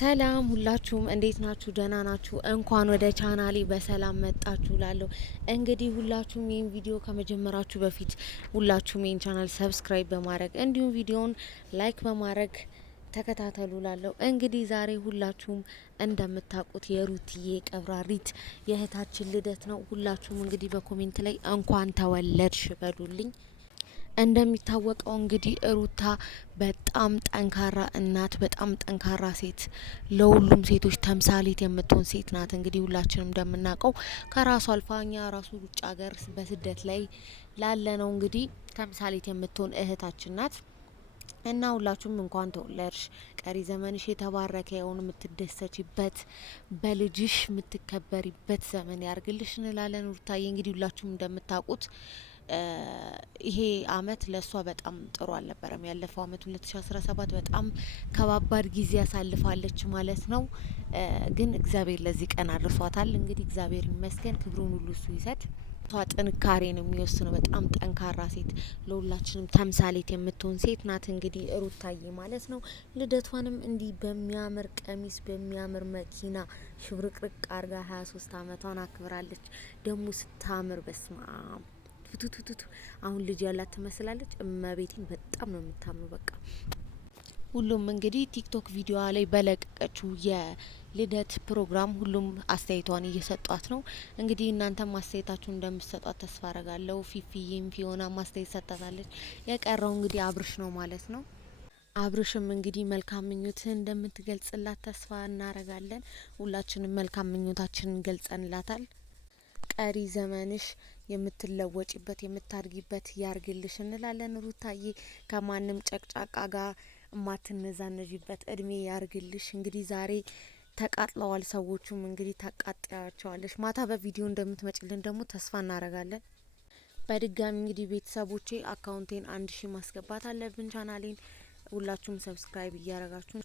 ሰላም ሁላችሁም እንዴት ናችሁ? ደህና ናችሁ? እንኳን ወደ ቻናሌ በሰላም መጣችሁ ላለሁ። እንግዲህ ሁላችሁም ይህን ቪዲዮ ከመጀመራችሁ በፊት ሁላችሁም ይህን ቻናል ሰብስክራይብ በማድረግ እንዲሁም ቪዲዮውን ላይክ በማድረግ ተከታተሉ ላለሁ። እንግዲህ ዛሬ ሁላችሁም እንደምታውቁት የሩትዬ ቀብራሪት የእህታችን ልደት ነው። ሁላችሁም እንግዲህ በኮሜንት ላይ እንኳን ተወለድሽ በሉልኝ። እንደሚታወቀው እንግዲህ ሩታ በጣም ጠንካራ እናት፣ በጣም ጠንካራ ሴት፣ ለሁሉም ሴቶች ተምሳሌት የምትሆን ሴት ናት። እንግዲህ ሁላችንም እንደምናውቀው ከራሷ አልፋ እኛ ራሱ ውጭ ሀገር በስደት ላይ ላለ ነው እንግዲህ ተምሳሌት የምትሆን እህታችን ናት እና ሁላችሁም እንኳን ተወለድሽ፣ ቀሪ ዘመንሽ የተባረከ የሆን የምትደሰችበት በልጅሽ የምትከበሪበት ዘመን ያርግልሽ እንላለን። ሩታዬ እንግዲህ ሁላችሁም እንደምታውቁት ይሄ አመት ለሷ በጣም ጥሩ አልነበረም። ያለፈው አመት 2017 በጣም ከባባድ ጊዜ ያሳልፋለች ማለት ነው። ግን እግዚአብሔር ለዚህ ቀን አድርሷታል። እንግዲህ እግዚአብሔር ይመስገን፣ ክብሩን ሁሉ እሱ ይሰድ። ቷ ጥንካሬ ነው የሚወስነው። በጣም ጠንካራ ሴት፣ ለሁላችንም ተምሳሌት የምትሆን ሴት ናት እንግዲህ ሩታዬ ማለት ነው። ልደቷንም እንዲህ በሚያምር ቀሚስ በሚያምር መኪና ሽብርቅርቅ አርጋ 23 አመቷን አክብራለች። ደግሞ ስታምር በስማ ቱቱቱቱ አሁን ልጅ ያላት ትመስላለች። እመቤቴን በጣም ነው የምታምሩ። በቃ ሁሉም እንግዲህ ቲክቶክ ቪዲዮ ላይ በለቀቀችው የልደት ፕሮግራም ሁሉም አስተያየቷን እየሰጧት ነው። እንግዲህ እናንተም አስተያየታችሁን እንደምትሰጧት ተስፋ አረጋለሁ። ፊፊዬም ፊዮና ማስተያየት ሰጥታለች። የቀረው እንግዲህ አብርሽ ነው ማለት ነው። አብርሽም እንግዲህ መልካም ምኞትህን እንደምትገልጽላት ተስፋ እናረጋለን። ሁላችንም መልካም ምኞታችንን ገልጸንላታል። ቀሪ ዘመንሽ የምትለወጭበት የምታድጊበት ያርግልሽ እንላለን። ሩታዬ ከማንም ጨቅጫቃ ጋር የማትነዛነዥበት እድሜ ያርግልሽ። እንግዲህ ዛሬ ተቃጥለዋል ሰዎቹም እንግዲህ ታቃጥያቸዋለሽ። ማታ በቪዲዮ እንደምትመጭልን ደግሞ ተስፋ እናረጋለን። በድጋሚ እንግዲህ ቤተሰቦቼ አካውንቴን 1000 ማስገባት አለብን። ቻናሌን ሁላችሁም ሰብስክራይብ እያረጋችሁ